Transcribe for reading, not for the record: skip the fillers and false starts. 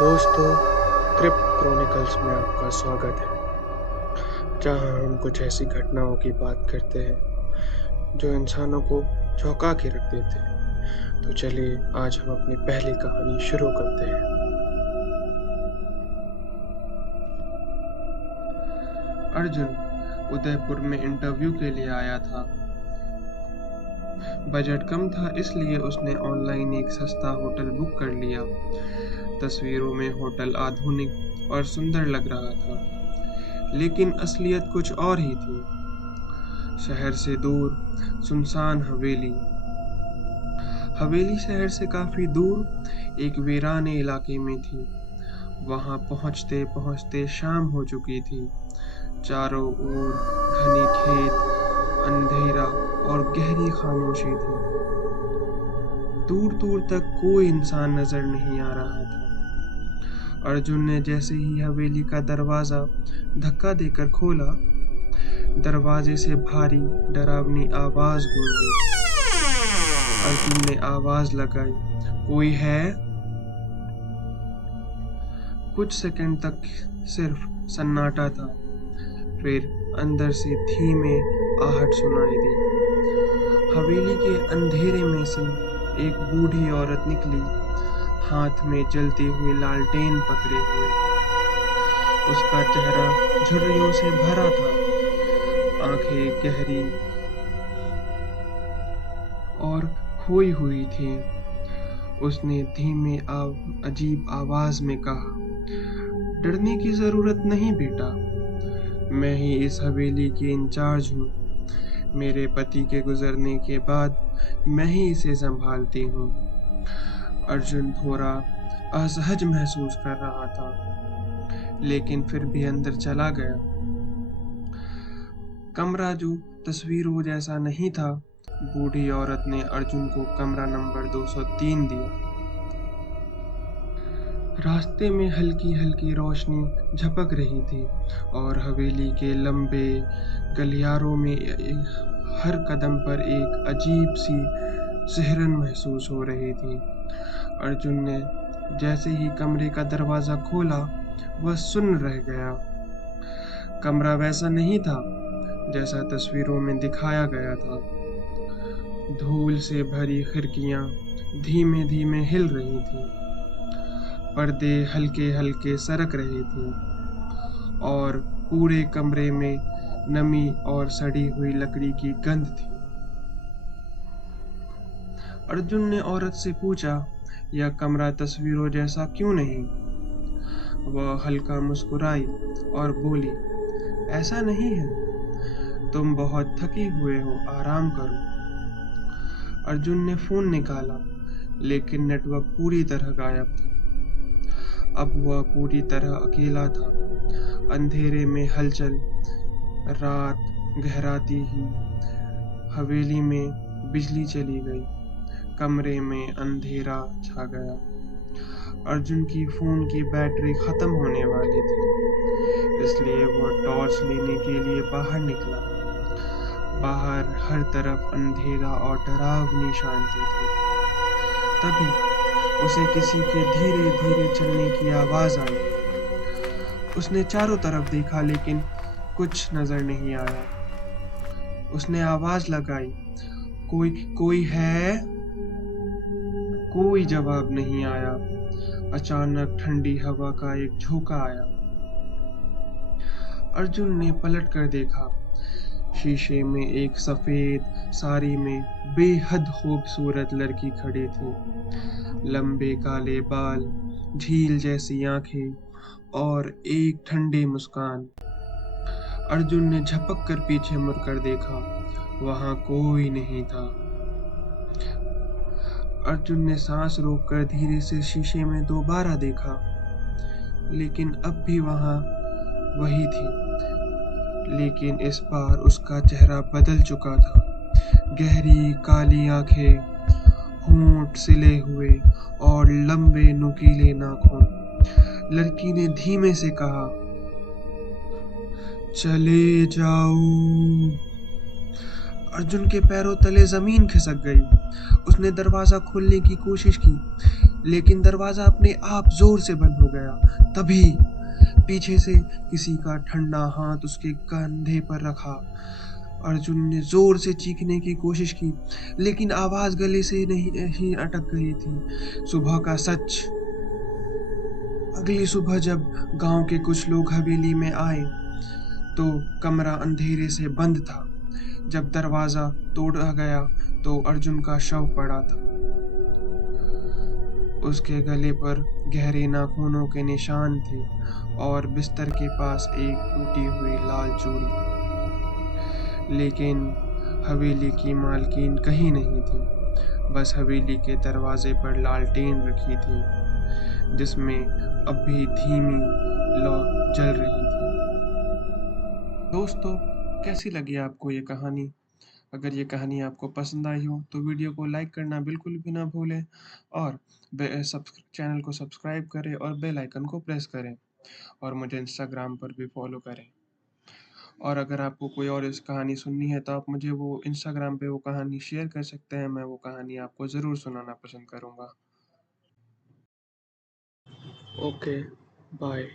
दोस्तों, crypt chronicles में आपका स्वागत है, जहां हम कुछ ऐसी घटनाओं की बात करते हैं जो इंसानों को चौंका के रख देते हैं। तो चलिए आज हम अपनी पहली कहानी शुरू करते हैं। अर्जुन उदयपुर में इंटरव्यू के लिए आया था। बजट कम था, इसलिए उसने ऑनलाइन एक सस्ता होटल बुक कर लिया। तस्वीरों में होटल आधुनिक और सुंदर लग रहा था, लेकिन असलियत कुछ और ही थी। शहर से दूर सुनसान हवेली। हवेली शहर से काफी दूर एक वीराने इलाके में थी। वहां पहुंचते पहुंचते शाम हो चुकी थी। चारों ओर घने खेत, अंधेरा और गहरी खामोशी थी। दूर दूर तक कोई इंसान नजर नहीं आ रहा था। अर्जुन ने जैसे ही हवेली का दरवाजा धक्का देकर खोला, दरवाजे से भारी डरावनी आवाज गूंजी। अर्जुन ने आवाज लगाई, कोई है? कुछ सेकंड तक सिर्फ सन्नाटा था। फिर अंदर से धीमे आहट सुनाई दी। हवेली के अंधेरे में से एक बूढ़ी औरत निकली, हाथ में जलती हुई लालटेन पकड़े हुए। उसका चेहरा झुर्रियों से भरा था, आंखें गहरी और खोई हुई थी। उसने धीमे अजीब आवाज में कहा, डरने की जरूरत नहीं बेटा, मैं ही इस हवेली की इंचार्ज हूँ। मेरे पति के गुजरने के बाद मैं ही इसे संभालती हूँ। अर्जुन थोड़ा असहज महसूस कर रहा था, लेकिन फिर भी अंदर चला गया। कमरा जो तस्वीरों जैसा नहीं था। बूढ़ी औरत ने अर्जुन को कमरा नंबर 203 दिया। रास्ते में हल्की हल्की रोशनी झपक रही थी और हवेली के लंबे गलियारों में हर कदम पर एक अजीब सी सिहरन महसूस हो रही थी। अर्जुन ने जैसे ही कमरे का दरवाजा खोला, वह सुन्न रह गया। कमरा वैसा नहीं था जैसा तस्वीरों में दिखाया गया था। धूल से भरी खिड़कियां धीमे धीमे हिल रही थी, पर्दे हल्के हल्के सरक रहे थे और पूरे कमरे में नमी और सड़ी हुई लकड़ी की गंध थी। अर्जुन ने औरत से पूछा, यह कमरा तस्वीरों जैसा क्यों नहीं? वह हल्का मुस्कुराई और बोली, ऐसा नहीं है, तुम बहुत थके हुए हो, आराम करो। अर्जुन ने फोन निकाला, लेकिन नेटवर्क पूरी तरह गायब था। अब वह पूरी तरह अकेला था। अंधेरे में हलचल, रात गहराती ही हवेली में बिजली चली गई। कमरे में अंधेरा छा गया। अर्जुन की फोन की बैटरी खत्म होने वाली थी, इसलिए वह टॉर्च लेने के लिए बाहर निकला। बाहर हर तरफ अंधेरा और डरावनी शांति थी। तभी उसे किसी के धीरे धीरे चलने की आवाज आई। उसने चारों तरफ देखा, लेकिन कुछ नजर नहीं आया। उसने आवाज लगाई, कोई है? कोई जवाब नहीं आया। अचानक ठंडी हवा का एक झोंका आया। अर्जुन ने पलट कर देखा। शीशे में एक सफेद साड़ी में बेहद खूबसूरत लड़की खड़ी थी। लंबे काले बाल, झील जैसी आंखें और एक ठंडी मुस्कान। अर्जुन ने झपक कर पीछे मुड़कर देखा, वहां कोई नहीं था। अर्जुन ने सांस रोककर धीरे से शीशे में दोबारा देखा, लेकिन अब भी वहां वही थी। लेकिन इस बार उसका चेहरा बदल चुका था। गहरी काली आंखें, होंठ सिले हुए और लंबे नुकीले नाखून। लड़की ने धीमे से कहा, चले जाओ। अर्जुन के पैरों तले जमीन खिसक गई। उसने दरवाजा खोलने की कोशिश की, लेकिन दरवाजा अपने आप जोर से बंद हो गया। तभी पीछे से किसी का ठंडा हाथ उसके कंधे पर रखा। अर्जुन ने जोर से चीखने की कोशिश की, लेकिन आवाज गले से नहीं ही अटक गई थी। सुबह का सच। अगली सुबह जब गांव के कुछ लोग हवेली में आए, तो कमरा अंधेरे से बंद था। जब दरवाजा तोड़ा गया, तो अर्जुन का शव पड़ा था। उसके गले पर गहरे नाखूनों के निशान थे और बिस्तर के पास एक टूटी हुई लाल चूड़ी। लेकिन हवेली की मालकिन कहीं नहीं थी। बस हवेली के दरवाजे पर लालटेन रखी थी, जिसमें अब भी धीमी लौ जल रही थी। दोस्तों, कैसी लगी आपको ये कहानी? अगर ये कहानी आपको पसंद आई हो तो वीडियो को लाइक करना बिल्कुल भी ना भूलें, और चैनल को सब्सक्राइब करें और बेल आइकन को प्रेस करें, और मुझे इंस्टाग्राम पर भी फॉलो करें। और अगर आपको कोई और इस कहानी सुननी है तो आप मुझे वो इंस्टाग्राम पे वो कहानी शेयर कर सकते हैं। मैं वो कहानी आपको ज़रूर सुनाना पसंद करूँगा। Okay, bye.